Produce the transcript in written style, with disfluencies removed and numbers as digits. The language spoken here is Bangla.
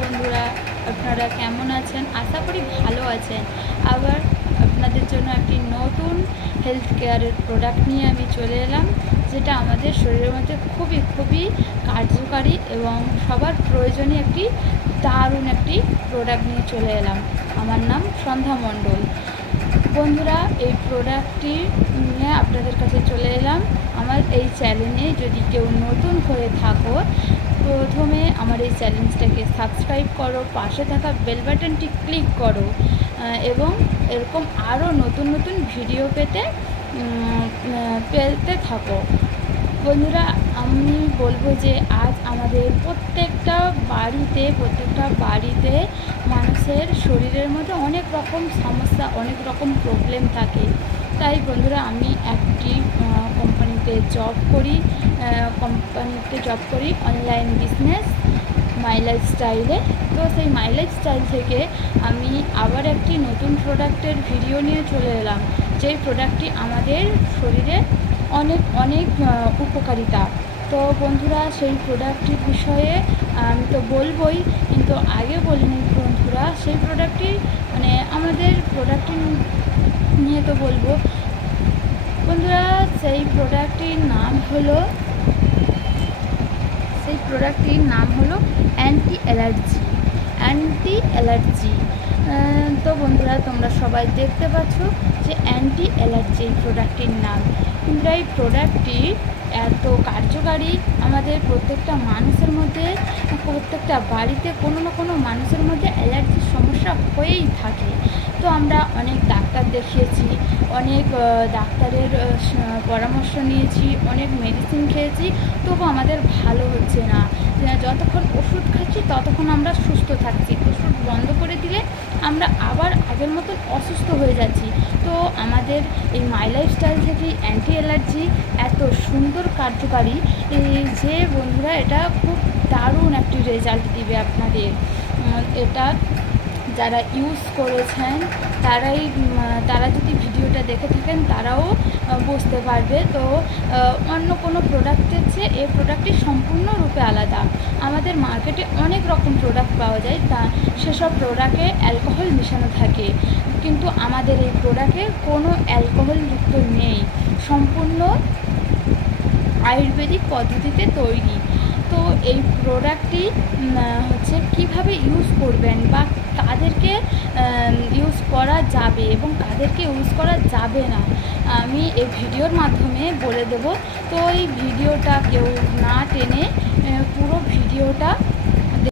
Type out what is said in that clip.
বন্ধুরা, আপনারা কেমন আছেন? আশা করি ভালো আছেন। আবার আপনাদের জন্য একটি নতুন হেলথ কেয়ারের প্রোডাক্ট নিয়ে আমি চলে এলাম, যেটা আমাদের শরীরের মধ্যে খুবই কার্যকারী এবং সবার প্রয়োজনীয় একটি দারুণ একটি প্রোডাক্ট নিয়ে চলে এলাম। আমার নাম সন্ধ্যা মণ্ডল। বন্ধুরা, এই প্রোডাক্টটি নিয়ে আপনাদের কাছে চলে এলাম। আমার এই চ্যানেলে যদি কেউ নতুন হয়ে থাকো, প্রথমে আমার এই চ্যানেলটাকে সাবস্ক্রাইব করো, পাশে থাকা বেল বাটনটি ক্লিক করো এবং এরকম আরও নতুন ভিডিও পেতে থাকো। বন্ধুরা, আমি বলবো যে আজ আমাদের প্রত্যেকটা বাড়িতে মানুষের শরীরের মধ্যে অনেক রকম সমস্যা, অনেক রকম প্রবলেম থাকে। তাই বন্ধুরা, আমি একটি কোম্পানিতে জব করি অনলাইন বিজনেস মাই লাইফস্টাইলে। তো সেই মাই লাইফস্টাইল থেকে আমি আবার একটি নতুন প্রোডাক্টের ভিডিও নিয়ে চলে এলাম, যেই প্রোডাক্টটি আমাদের শরীরে অনেক উপকারিতা। তো বন্ধুরা, সেই প্রোডাক্টটির বিষয়ে আমি তো বলবই, কিন্তু আগে বলিনি বন্ধুরা, সেই প্রোডাক্টটি আমাদের প্রোডাক্টটি নিয়ে তো বলবো। বন্ধুরা, সেই প্রোডাক্টটির নাম হলো অ্যান্টি অ্যালার্জি। তো বন্ধুরা, তোমরা সবাই দেখতে পাচ্ছ যে অ্যান্টি অ্যালার্জি এই প্রোডাক্টটির নাম। বন্ধুরা, এই প্রোডাক্টটি এত কার্যকারী, আমাদের প্রত্যেকটা বাড়িতে কোনো না কোনো মানুষের মধ্যে অ্যালার্জির সমস্যা হয়েই থাকে। তো আমরা অনেক ডাক্তার দেখিয়েছি, অনেক ডাক্তারের পরামর্শ নিয়েছি, অনেক মেডিসিন খেয়েছি, তবু আমাদের ভালো হচ্ছে না। যতক্ষণ ওষুধ খাচ্ছি ততক্ষণ আমরা সুস্থ থাকছি, ওষুধ বন্ধ করে দিলে আমরা আবার আগের মতন অসুস্থ হয়ে যাচ্ছি। তো আমাদের এই মাই লাইফস্টাইল থেকে অ্যান্টি অ্যালার্জি এত সুন্দর কার্যকারী যে বন্ধুরা, এটা খুব দারুণ একটি রেজাল্ট দিবে আপনাদের। এটা যারা ইউজ করেছেন তারা যদি ভিডিওটা দেখে থাকেন তারাও বুঝতে পারবে। তো অন্য কোনো প্রোডাক্টের চেয়ে এই প্রোডাক্টটি সম্পূর্ণরূপে আলাদা। আমাদের মার্কেটে অনেক রকম প্রোডাক্ট পাওয়া যায়, সেসব প্রোডাক্টে অ্যালকোহল মেশানো থাকে, কিন্তু আমাদের এই প্রোডাক্টে কোনো অ্যালকোহলযুক্ত নেই, সম্পূর্ণ আয়ুর্বেদিক পদ্ধতিতে তৈরি। তো এই প্রোডাক্টটি কিভাবে ইউজ করবেন বা কাদেরকে ইউজ করা যাবে এবং কাদেরকে ইউজ করা যাবে না, আমি এই ভিডিওর মাধ্যমে বলে দেব। তো এই ভিডিওটা কেউ না টেনে পুরো ভিডিওটা